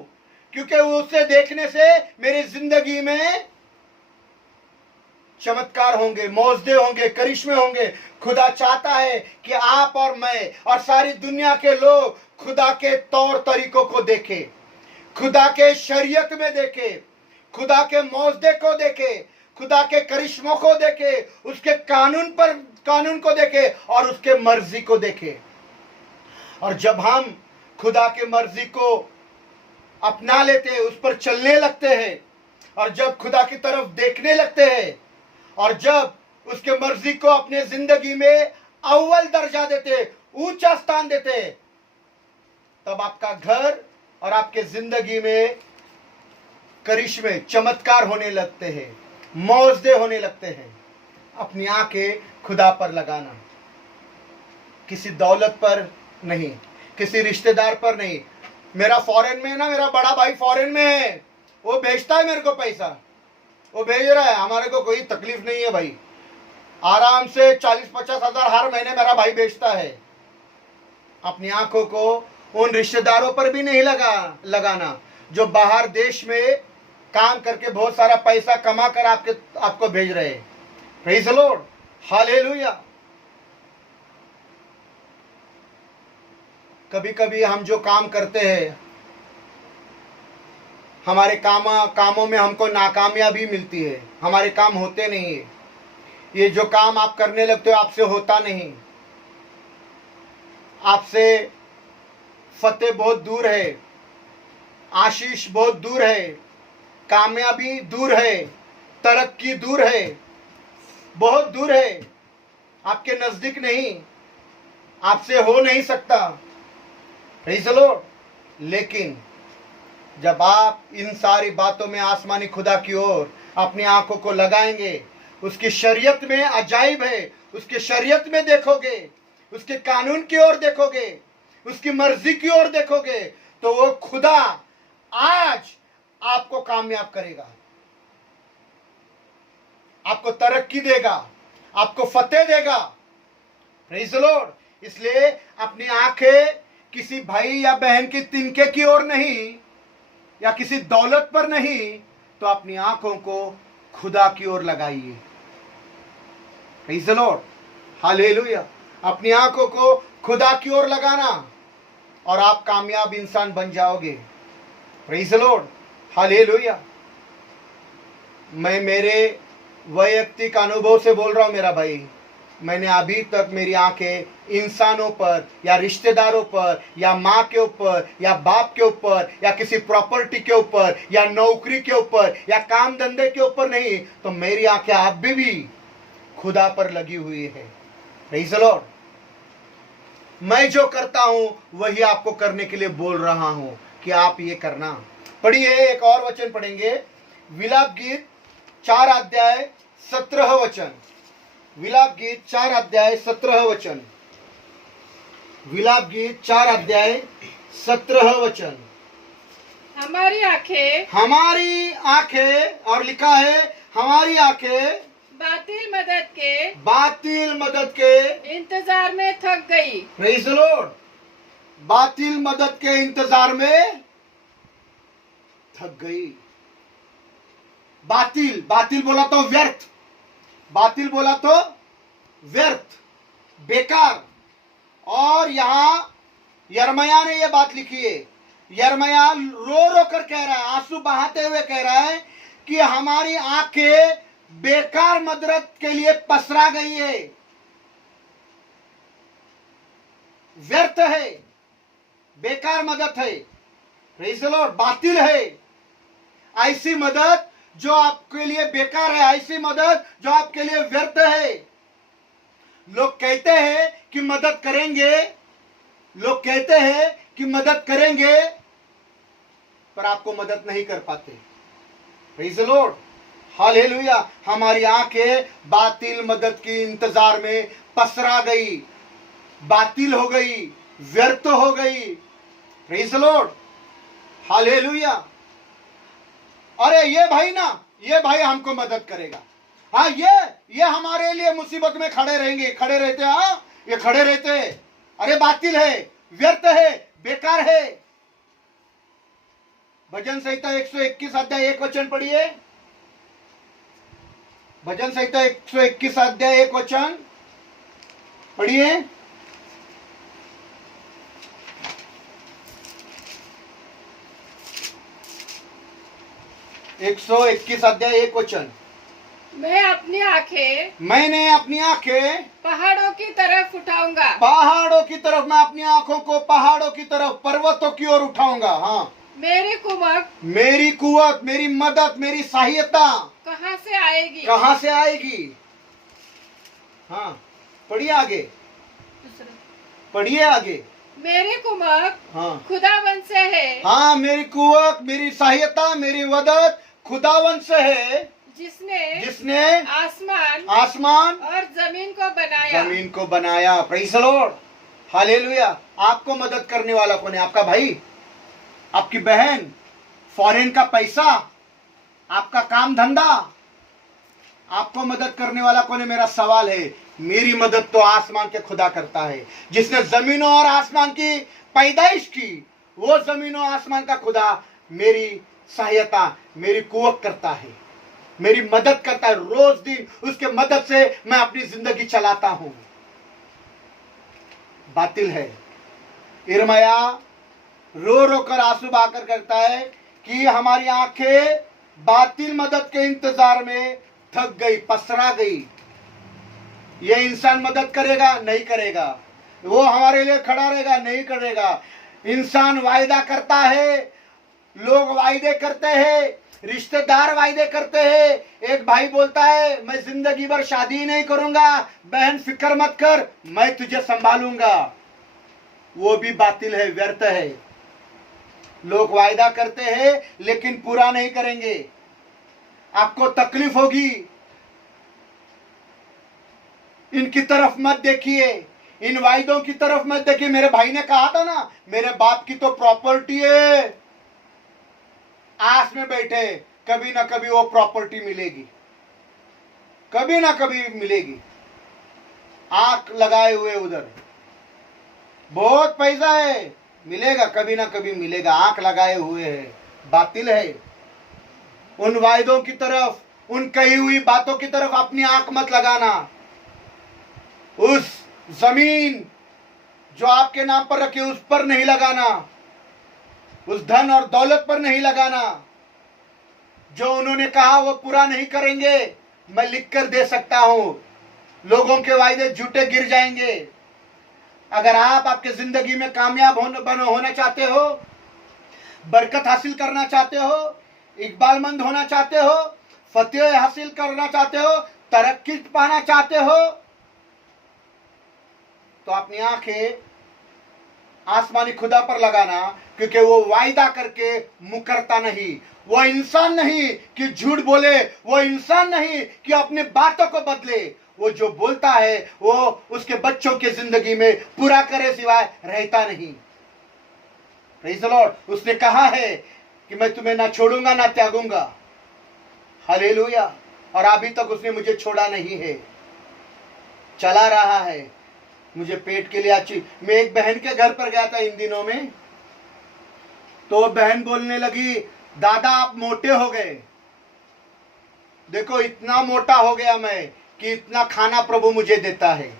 क्योंकि उसे देखने से मेरी जिंदगी में चमत्कार होंगे, मौजदे होंगे, करिश्मे होंगे। खुदा चाहता है कि आप और मैं और सारी दुनिया के लोग खुदा के तौर तरीकों को देखें, खुदा के शरीयत में देखें, खुदा के मौजदे को देखें, खुदा के करिश्मों को देखे, उसके कानून को देखे और उसके मर्जी को देखे। और जब हम खुदा के मर्जी को अपना लेते हैं, उस पर चलने लगते हैं, और जब खुदा की तरफ देखने लगते हैं, और जब उसके मर्जी को अपने जिंदगी में अव्वल दर्जा देते, ऊंचा स्थान देते, तब आपका घर और आपके जिंदगी में करिश्मे, चमत्कार होने लगते हैं, मौजदे होने लगते हैं। अपनी आंखें खुदा पर लगाना, किसी दौलत पर नहीं, किसी रिश्तेदार पर नहीं। मेरा फॉरेन में ना, मेरा बड़ा भाई फॉरेन में है, वो भेजता है मेरे को पैसा, वो भेज रहा है, हमारे को कोई तकलीफ नहीं है भाई। आराम से 40-50 हजार हर महीने मेरा भाई भेजता है। अपनी आंखों को उन रिश्तेदारों पर भी नहीं लगाना जो बाहर देश में काम करके बहुत सारा पैसा कमा कर आपको भेज रहे हैं। Praise the Lord, hallelujah. कभी कभी हम जो काम करते हैं, हमारे कामों में हमको नाकामयाबी मिलती है, हमारे काम होते नहीं है। ये जो काम आप करने लगते हो आपसे होता नहीं, आपसे फतेह बहुत दूर है, आशीष बहुत दूर है, कामयाबी दूर है, तरक्की दूर है, बहुत दूर है, आपके नजदीक नहीं, आपसे हो नहीं सकता। Praise the Lord. लेकिन जब आप इन सारी बातों में आसमानी खुदा की ओर अपनी आंखों को लगाएंगे, उसकी शरीयत में अजाइब है, उसके शरीयत में देखोगे, उसके कानून की ओर देखोगे, उसकी मर्जी की ओर देखोगे, तो वो खुदा आज आपको कामयाब करेगा, आपको तरक्की देगा, आपको फतेह देगा। Praise the Lord. इसलिए अपनी आंखें किसी भाई या बहन की तिनके की ओर नहीं, या किसी दौलत पर नहीं, तो अपनी आंखों को खुदा की ओर लगाइए। Praise the Lord, hallelujah. अपनी आंखों को खुदा की ओर लगाना और आप कामयाब इंसान बन जाओगे। Praise the Lord, hallelujah. मैं मेरे वैयक्तिक अनुभव से बोल रहा हूं मेरा भाई, मैंने अभी तक मेरी आंखें इंसानों पर या रिश्तेदारों पर या माँ के ऊपर या बाप के ऊपर या किसी प्रॉपर्टी के ऊपर या नौकरी के ऊपर या काम धंधे के ऊपर नहीं, तो मेरी आंखें अभी भी खुदा पर लगी हुई है। Praise the Lord. मैं जो करता हूं वही आपको करने के लिए बोल रहा हूं कि आप ये करना। पढ़िए, एक और वचन पढ़ेंगे, विलाप गीत 4 अध्याय 17 वचन। विलाप गीत 4 अध्याय 17 वचन। विलाप गीत 4 अध्याय 17 वचन। हमारी आंखें, और लिखा है हमारी आंखें बातिल मदद के इंतजार में थक गई। Praise the Lord. बातिल मदद के इंतजार में थक गई। बातिल बोला तो व्यर्थ, बातिल बोला तो व्यर्थ, बेकार। और यहां यिर्मयाह ने यह बात लिखी है। यिर्मयाह रो रो कर कह रहा है, आंसू बहाते हुए कह रहा है कि हमारी आंखें बेकार मदद के लिए पसरा गई है, व्यर्थ है, बेकार मदद है। Praise the Lord. बातिल है ऐसी मदद जो आपके लिए बेकार है, ऐसी मदद जो आपके लिए व्यर्थ है। लोग कहते हैं कि मदद करेंगे, लोग कहते हैं कि मदद करेंगे, पर आपको मदद नहीं कर पाते। Praise the Lord, hallelujah. हमारी आंखें बातिल मदद के इंतजार में पसरा गई, बातिल हो गई, व्यर्थ हो गई। Praise the Lord, hallelujah. अरे ये भाई हमको मदद करेगा, हाँ ये हमारे लिए मुसीबत में खड़े रहेंगे, खड़े रहते, हाँ ये खड़े रहते। अरे बातिल है, व्यर्थ है, बेकार है। भजन संहिता 121 अध्याय 1 वचन पढ़िए। भजन संहिता 121 अध्याय 1 वचन पढ़िए। 121 अध्याय 1 वचन। मैंने अपनी आंखें पहाड़ों की तरफ उठाऊंगा। पहाड़ों की तरफ, मैं अपनी आंखों को पहाड़ों की तरफ, पर्वतों की ओर उठाऊंगा। हाँ, मेरी कुवत, मेरी मदद, मेरी सहायता कहाँ से आएगी? कहाँ से आएगी? हाँ, पढ़िए आगे, पढ़िए आगे। मेरी कुवत हाँ, खुदावन से है। हाँ, मेरी कुवत, मेरी सहायता, मेरी मदद खुदावन से है, जिसने आसमान और जमीन को बनाया। Praise the Lord, hallelujah. आपको मदद करने वाला कौन है? आपका भाई, आपकी बहन, फॉरेन का पैसा, आपका काम धंधा, आपको मदद करने वाला कौन है? मेरा सवाल है। मेरी मदद तो आसमान के खुदा करता है, जिसने जमीनों और आसमान की पैदाइश की। वो जमीनों आसमान का खुदा मेरी सहायता, मेरी कुवत करता है, मेरी मदद करता है। रोज दिन उसके मदद से मैं अपनी जिंदगी चलाता हूं। बातिल है। यिर्मयाह रो रो कर आंसू बहाकर कहता है कि हमारी आंखें बातिल मदद के इंतजार में थक गई, पसरा गई। ये इंसान मदद करेगा? नहीं करेगा। वो हमारे लिए खड़ा रहेगा? नहीं करेगा। इंसान वायदा करता है, लोग वायदे करते हैं, रिश्तेदार वायदे करते हैं। एक भाई बोलता है मैं जिंदगी भर शादी नहीं करूंगा, बहन फिक्र मत कर, मैं तुझे संभालूंगा। वो भी बातिल है, व्यर्थ है। लोग वायदा करते हैं लेकिन पूरा नहीं करेंगे, आपको तकलीफ होगी। इनकी तरफ मत देखिए, इन वायदों की तरफ मत देखिए। मेरे भाई ने कहा था ना, मेरे बाप की तो प्रॉपर्टी है, आस में बैठे, कभी ना कभी वो प्रॉपर्टी मिलेगी, कभी ना कभी मिलेगी। आंख लगाए हुए उधर, बहुत पैसा है, मिलेगा, कभी ना कभी मिलेगा, आंख लगाए हुए है, बातिल है। उन वायदों की तरफ, उन कही हुई बातों की तरफ अपनी आंख मत लगाना। उस जमीन जो आपके नाम पर रखी उस पर नहीं लगाना, उस धन और दौलत पर नहीं लगाना। जो उन्होंने कहा वो पूरा नहीं करेंगे, मैं लिख कर दे सकता हूं। लोगों के वायदे झूठे गिर जाएंगे। अगर आप आपके जिंदगी में कामयाब होना चाहते हो, बरकत हासिल करना चाहते हो, इकबालमंद होना चाहते हो, फतेह हासिल करना चाहते हो, तरक्की पाना चाहते हो, तो अपनी आंखें आसमानी खुदा पर लगाना, क्योंकि वो वायदा करके मुकरता नहीं। वो इंसान नहीं कि झूठ बोले, वो इंसान नहीं कि अपने बातों को बदले। वो जो बोलता है वो उसके बच्चों की जिंदगी में पूरा करे, सिवाय रहता नहीं। Praise the Lord. उसने कहा है कि मैं तुम्हें ना छोड़ूंगा ना त्यागूंगा। हालेलुया। और अभी तक उसने मुझे छोड़ा नहीं है, चला रहा है मुझे पेट के लिए अच्छी। मैं एक बहन के घर पर गया था इन दिनों में, तो बहन बोलने लगी, दादा आप मोटे हो गए। देखो इतना मोटा हो गया मैं कि इतना खाना प्रभु मुझे देता है,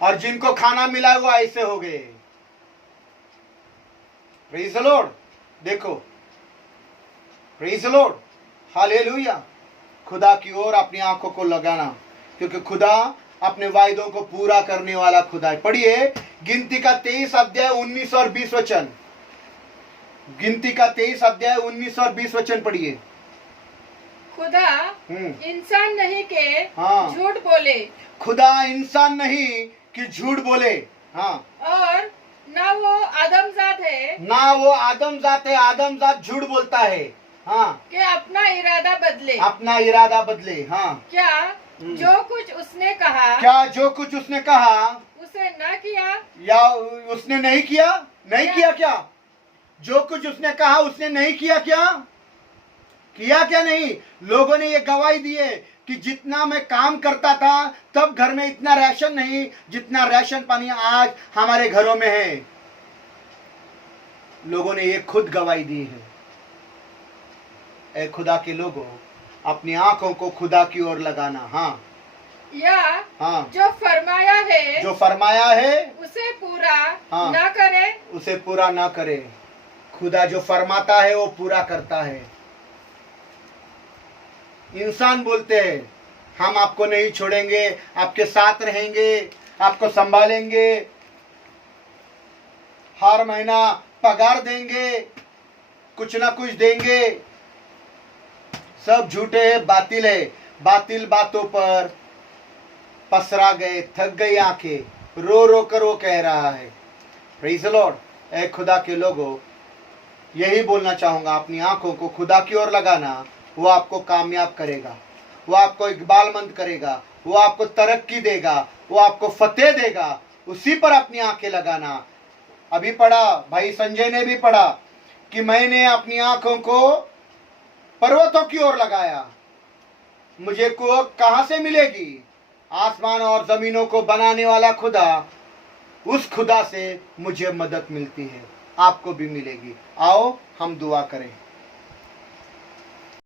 और जिनको खाना मिला वो ऐसे हो गए। Praise the Lord. देखो, प्रेज़ द लॉर्ड, हालेलुया। खुदा की ओर अपनी आंखों को लगाना, क्योंकि खुदा अपने वायदों को पूरा करने वाला खुदा है। पढ़िए गिनती का 23 अध्याय 19 और 20 वचन। गिनती का 23 अध्याय 19 और 20 वचन पढ़िए। खुदा इंसान नहीं के हाँ, झूठ बोले। खुदा इंसान नहीं कि झूठ बोले। हाँ, और ना वो आदमजात है, ना वो आदमजात है, आदमजात झूठ बोलता है। हाँ, कि अपना इरादा बदले। अपना इरादा बदले। हाँ, क्या जो कुछ उसने कहा, क्या जो कुछ उसने कहा उसे न किया, या उसने नहीं किया? नहीं किया क्या? जो कुछ उसने कहा उसने नहीं किया क्या? किया क्या नहीं? लोगों ने ये गवाही दी है कि जितना मैं काम करता था तब घर में इतना राशन नहीं जितना राशन पानी आज हमारे घरों में है। लोगों ने ये खुद गवाही दी है। ए खुदा के लोगों, अपनी आंखों को खुदा की ओर लगाना। हाँ, या हाँ, जो फरमाया है, जो फरमाया है उसे पूरा हाँ, ना करे, उसे पूरा ना करे। खुदा जो फरमाता है वो पूरा करता है। इंसान बोलते हैं हम आपको नहीं छोड़ेंगे, आपके साथ रहेंगे, आपको संभालेंगे, हर महीना पगार देंगे, कुछ ना कुछ देंगे। सब झूठे है, बातिल है। बातिल बातों पर पसरा गए, थक गई आंखें, रो रो कर वो कह रहा है। Praise the Lord. ए खुदा के लोगों, यही बोलना चाहूंगा, अपनी आंखों को खुदा की ओर लगाना। वो आपको कामयाब करेगा, वो आपको इकबालमंद करेगा, वो आपको तरक्की देगा, वो आपको फतेह देगा। उसी पर अपनी आंखें लगाना। अभी पढ़ा, भाई संजय ने भी पढ़ा कि मैंने अपनी आंखों को पर्वतों की ओर लगाया, मुझे को कहां से मिलेगी? आसमान और जमीनों को बनाने वाला खुदा, उस खुदा से मुझे मदद मिलती है, आपको भी मिलेगी। आओ हम दुआ करें।